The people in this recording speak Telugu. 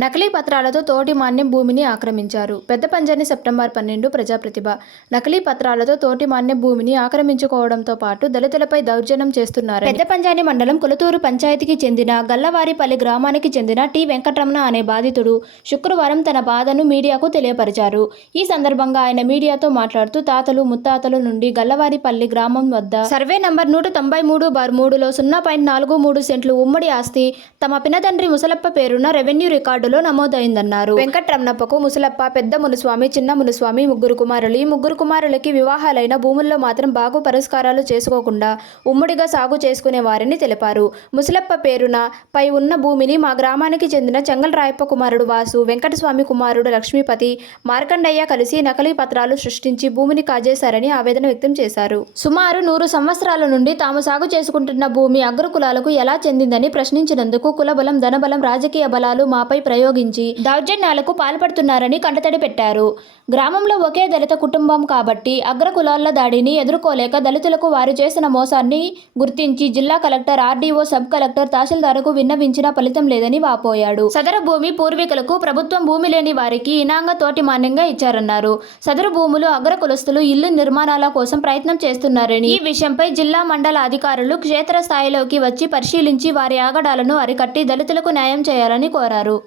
నకిలీ పత్రాలతో తోటి మాన్యం భూమిని ఆక్రమించారు. పెద్ద పంజాని సెప్టెంబర్ పన్నెండు ప్రజాప్రతిభ. నకిలీ పత్రాలతో తోటి మాన్యం భూమిని ఆక్రమించుకోవడంతో పాటు దళితులపై దౌర్జన్యం చేస్తున్నారు. పెద్ద పంజాని మండలం కులతూరు పంచాయతీకి చెందిన గల్లవారిపల్లి గ్రామానికి చెందిన టి వెంకటరమణ అనే బాధితుడు శుక్రవారం తన బాధను మీడియాకు తెలియపరిచారు. ఈ సందర్భంగా ఆయన మీడియాతో మాట్లాడుతూ తాతలు ముత్తాతల నుండి గల్లవారిపల్లి గ్రామం వద్ద సర్వే నంబర్ నూట తొంభై మూడు బార్ మూడులో సున్నా పాయింట్ నాలుగు మూడు సెంట్లు ఉమ్మడి ఆస్తి తమ పినతండ్రి ముసలప్ప పేరున రెవెన్యూ రికార్డు రికార్డులో నమోదైందన్నారు. వెంకట్రమణప్పకు ముసలప్ప పెద్ద మునుస్వామి చిన్న మునుస్వామి ముగ్గురు కుమారులు. ఈ ముగ్గురు కుమారులకి వివాహాలైన భూముల్లో మాత్రం బాగు పరిష్కారాలు చేసుకోకుండా ఉమ్మడిగా సాగు చేసుకునే వారిని తెలిపారు. ముసలప్ప పేరున పై ఉన్న భూమిని మా గ్రామానికి చెందిన చెంగల్ రాయప్ప కుమారుడు వాసు వెంకటస్వామి కుమారుడు లక్ష్మీపతి మార్కండయ్య కలిసి నకలీ పత్రాలు సృష్టించి భూమిని కాజేశారని ఆవేదన వ్యక్తం చేశారు. సుమారు నూరు సంవత్సరాల నుండి తాము సాగు చేసుకుంటున్న భూమి అగ్రకులాలకు ఎలా చెందిందని ప్రశ్నించినందుకు కులబలం ధనబలం రాజకీయ బలాలు మాపై ప్రయోగించి దౌర్జన్యాలకు పాల్పడుతున్నారని కంటతడి పెట్టారు. గ్రామంలో ఒకే దళిత కుటుంబం కాబట్టి అగ్రకులాల దాడిని ఎదుర్కోలేక దళితులకు వారు చేసిన మోసాన్ని గుర్తించి జిల్లా కలెక్టర్ ఆర్డీఓ సబ్ కలెక్టర్ తహసీల్దార్కు విన్నవించినా ఫలితం లేదని వాపోయాడు. సదరు భూమి పూర్వీకులకు ప్రభుత్వం భూమి లేని వారికి ఇనాంగ తోటి మాన్యంగా ఇచ్చారన్నారు. సదరు భూములు అగ్రకులస్తులు ఇల్లు నిర్మాణాల కోసం ప్రయత్నం చేస్తున్నారని ఈ విషయంపై జిల్లా మండల అధికారులు క్షేత్ర స్థాయిలోకి వచ్చి పరిశీలించి వారి ఆగడాలను అరికట్టి దళితులకు న్యాయం చేయాలని కోరారు.